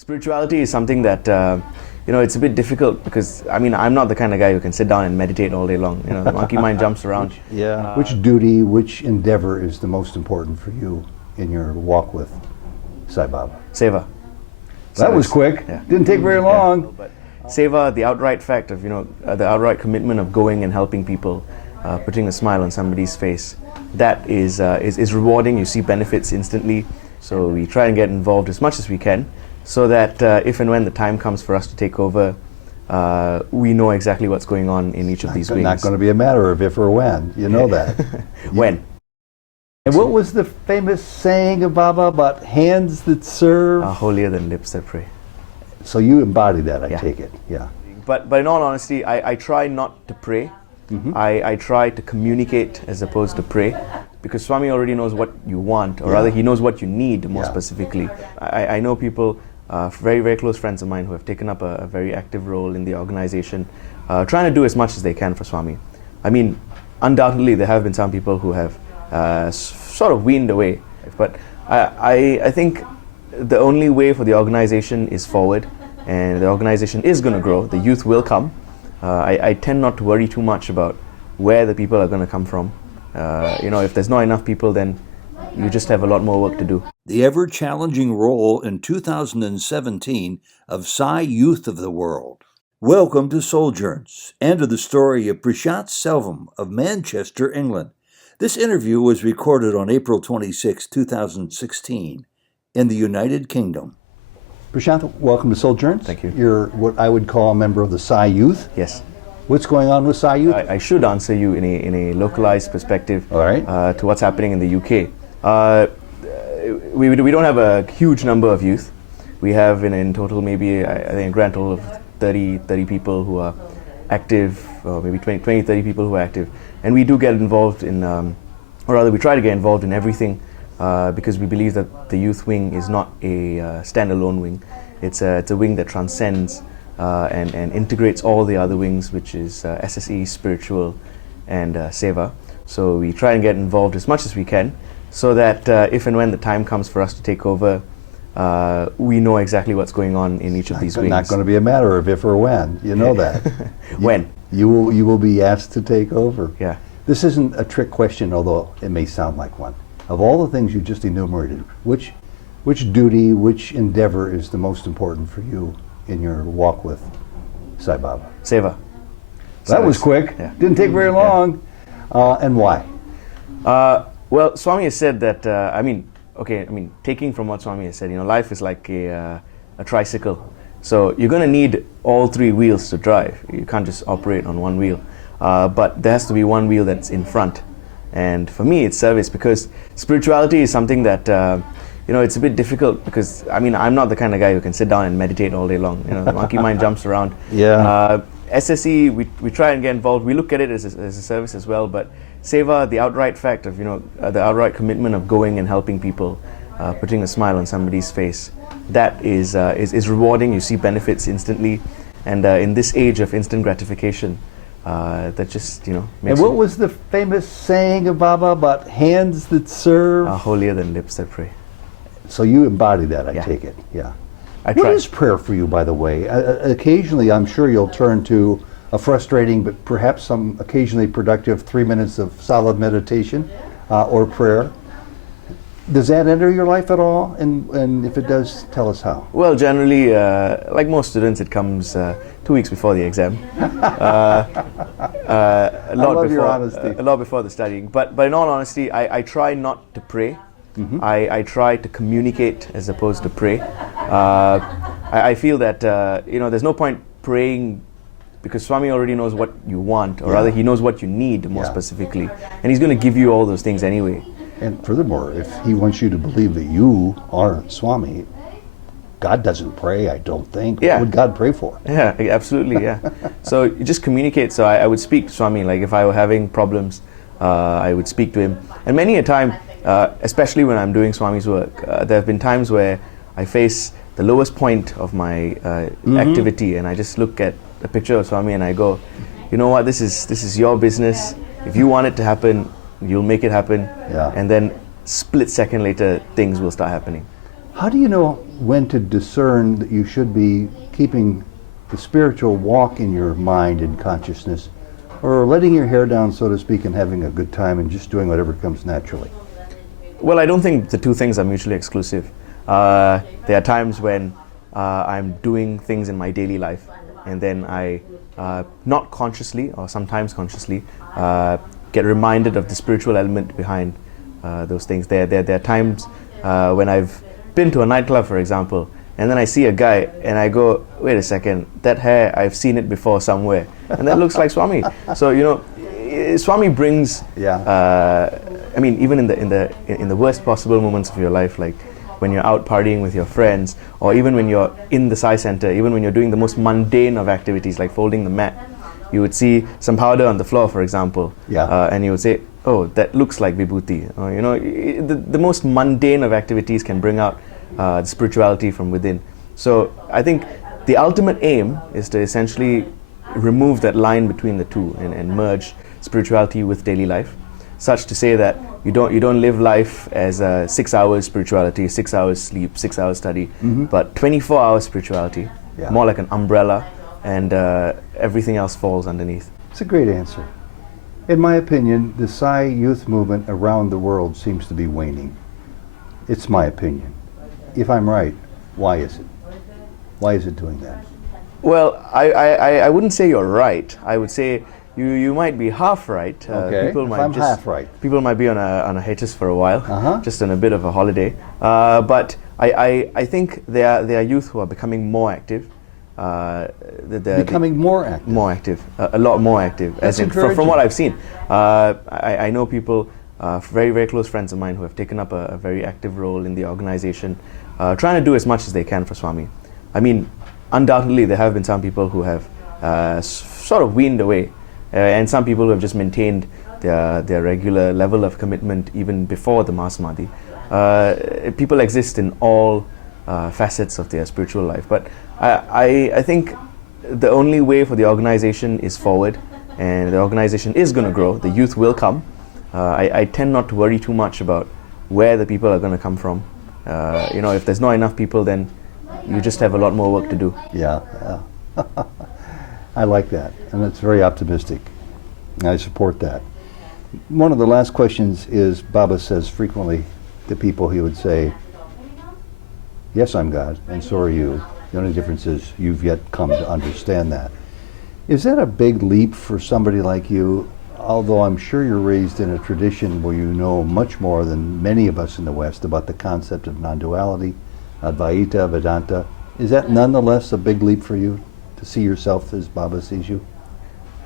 Spirituality is something that, it's a bit difficult because, I'm not the kind of guy who can sit down and meditate all day long. The monkey mind jumps around. Which duty, which endeavor is the most important for you in your walk with Sai Baba? Seva. That was quick. Yeah. Didn't take very long. But seva, the outright fact of, the outright commitment of going and helping people, putting a smile on somebody's face, that is rewarding. You see benefits instantly. So we try and get involved as much as we can, so that if and when the time comes for us to take over, we know exactly what's going on in each of these wings. Not going to be a matter of if or when. You know that. When. And what was the famous saying of Baba about hands that serve? Are holier than lips that pray. So you embody that, I take it. Yeah. But in all honesty, I try not to pray. I try to communicate as opposed to pray, because Swami already knows what you want, or rather he knows what you need more specifically. I know people, very, very close friends of mine, who have taken up a very active role in the organization, trying to do as much as they can for Swami. Undoubtedly there have been some people who have sort of weaned away, but I think the only way for the organization is forward, and the organization is going to grow. The youth will come. I tend not to worry too much about where the people are going to come from. If there's not enough people, then you just have a lot more work to do. The ever-challenging role in 2017 of Sai Youth of the World. Welcome to Souljourns, and to the story of Prasanth Selvam of Manchester, England. This interview was recorded on April 26, 2016, in the United Kingdom. Prasanth, welcome to Souljourns. Thank you. You're what I would call a member of the Sai Youth. Yes. What's going on with Sai Youth? I should answer you in a localized perspective. All right. To what's happening in the UK. We don't have a huge number of youth. We have in total maybe I think a grand total of 30 people who are active, or maybe 20, 30 people who are active. And we do get involved in, or rather we try to get involved in everything, because we believe that the youth wing is not a standalone wing. It's a wing that transcends and integrates all the other wings, which is SSE, spiritual, and seva. So we try and get involved as much as we can, so that if and when the time comes for us to take over, we know exactly what's going on in each of these wings. Not going to be a matter of if or when. You know that. When. You will be asked to take over. Yeah. This isn't a trick question, although it may sound like one. Of all the things you just enumerated, which duty, which endeavor is the most important for you in your walk with Sai Baba? Seva. That was quick. Yeah. Didn't take very long. And why? Well, Swami has said that, taking from what Swami has said, life is like a tricycle. So you're going to need all three wheels to drive. You can't just operate on one wheel. But there has to be one wheel that's in front. And for me, it's service, because spirituality is something that, it's a bit difficult because, I'm not the kind of guy who can sit down and meditate all day long. The monkey mind jumps around. SSE, we try and get involved. We look at it as a service as well, but seva, the outright fact of, the outright commitment of going and helping people, putting a smile on somebody's face, that is rewarding. You see benefits instantly, and in this age of instant gratification, that just, makes And what was the famous saying of Baba about hands that serve? Are holier than lips that pray. So you embody that, I take it. Yeah. What is prayer for you, by the way? Occasionally, I'm sure you'll turn to a frustrating, but perhaps some occasionally productive 3 minutes of solid meditation or prayer. Does that enter your life at all? And if it does, tell us how. Well, generally, like most students, it comes 2 weeks before the exam. A lot before the studying. But in all honesty, I try not to pray. I try to communicate as opposed to pray. I feel that there's no point praying, because Swami already knows what you want, or rather he knows what you need more specifically, and he's going to give you all those things anyway. And furthermore, if he wants you to believe that you are Swami, God doesn't pray, I don't think. What would God pray for? Yeah, absolutely, yeah. So you just communicate. So I would speak to Swami, like if I were having problems, I would speak to him. And many a time, especially when I'm doing Swami's work, there have been times where I face the lowest point of my activity, and I just look at a picture of Swami and I go, you know what, this is your business. If you want it to happen, you'll make it happen. And then split second later, things will start happening. How do you know when to discern that you should be keeping the spiritual walk in your mind and consciousness, or letting your hair down, so to speak, and having a good time and just doing whatever comes naturally? Well, I don't think the two things are mutually exclusive. There are times when I'm doing things in my daily life, and then I, not consciously or sometimes consciously, get reminded of the spiritual element behind those things. There are times when I've been to a nightclub, for example, and then I see a guy and I go, wait a second, that hair, I've seen it before somewhere, and that looks like Swami. So, you know, Swami brings, I mean, even in the worst possible moments of your life, like when you're out partying with your friends, or even when you're in the Sai Center, even when you're doing the most mundane of activities like folding the mat, you would see some powder on the floor, for example, and you would say, oh, that looks like vibhuti. Or, you know, the most mundane of activities can bring out the spirituality from within. So I think the ultimate aim is to essentially remove that line between the two and merge spirituality with daily life, such to say that you don't live life as 6 hours spirituality, 6 hours sleep, 6 hours study, but 24 hours spirituality, more like an umbrella, and everything else falls underneath. It's a great answer. In my opinion, the Sai Youth movement around the world seems to be waning. It's my opinion. If I'm right, why is it? Why is it doing that? Well, I wouldn't say you're right. I would say you might be half right. Okay, people if I'm half right. People might be on a hiatus for a while, just on a bit of a holiday. But I think there are youth who are becoming more active. Becoming more active? More active, a lot more active. That's from what I've seen. I know people, very, very close friends of mine, who have taken up a very active role in the organization, trying to do as much as they can for Swami. I mean, undoubtedly there have been some people who have sort of weaned away, and some people who have just maintained their regular level of commitment even before the Mass Samadhi. People exist in all facets of their spiritual life, but I think the only way for the organization is forward, and the organization is going to grow. The youth will come. I tend not to worry too much about where the people are going to come from. You know, if there's not enough people, then you just have a lot more work to do. Yeah. I like that, and it's very optimistic. I support that. One of the last questions is, Baba says frequently to people, he would say, yes, I'm God, and so are you. The only difference is you've yet come to understand that. Is that a big leap for somebody like you? Although I'm sure you're raised in a tradition where you know much more than many of us in the West about the concept of non-duality, Advaita, Vedanta. Is that nonetheless a big leap for you to see yourself as Baba sees you?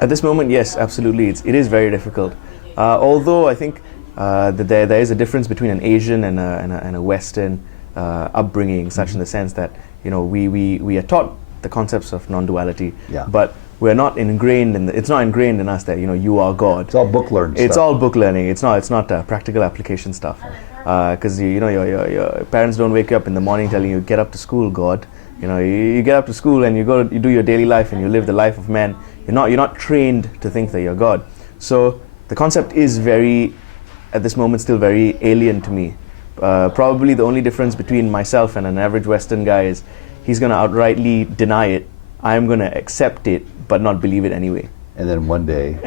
At this moment, yes, absolutely. It is very difficult. Although I think that there is a difference between an Asian and a Western upbringing, such in the sense that, you know, we are taught the concepts of non-duality, but we're not ingrained in it's not ingrained in us that, you know, you are God. It's all book learned stuff. It's all book learning. It's not practical application stuff. Because you know your parents don't wake you up in the morning telling you, get up to school, God. You know, you get up to school and you do your daily life and you live the life of man. You're not trained to think that you're God. So the concept is at this moment, still very alien to me. Probably the only difference between myself and an average Western guy is he's going to outrightly deny it. I'm going to accept it, but not believe it anyway. And then one day,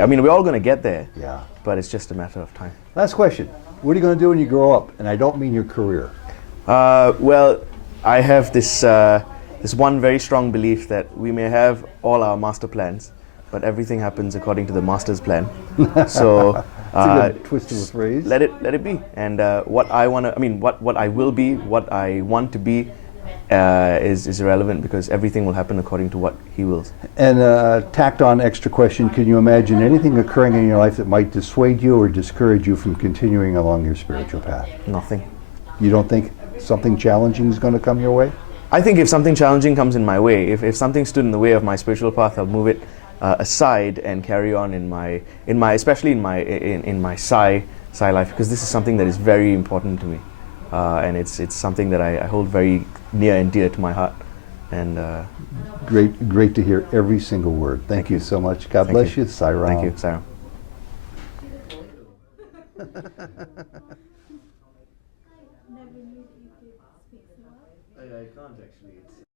I mean, we're all going to get there. Yeah. But it's just a matter of time. Last question. What are you going to do when you grow up? And I don't mean your career. Well, I have this one very strong belief that we may have all our master plans, but everything happens according to the master's plan. So That's a good twist of the phrase. Let it be. And what I will be, what I want to be, is irrelevant, because everything will happen according to what he wills. And tacked on extra question, can you imagine anything occurring in your life that might dissuade you or discourage you from continuing along your spiritual path? Nothing. You don't think something challenging is going to come your way? I think if something challenging comes in my way, if something stood in the way of my spiritual path, I'll move it aside and carry on especially in my Sai life, because this is something that is very important to me, and it's something that I hold very near and dear to my heart. And great to hear every single word. Thank you so much. God bless you. Sai Ram. Thank you, Sai Ram. I can't actually. It's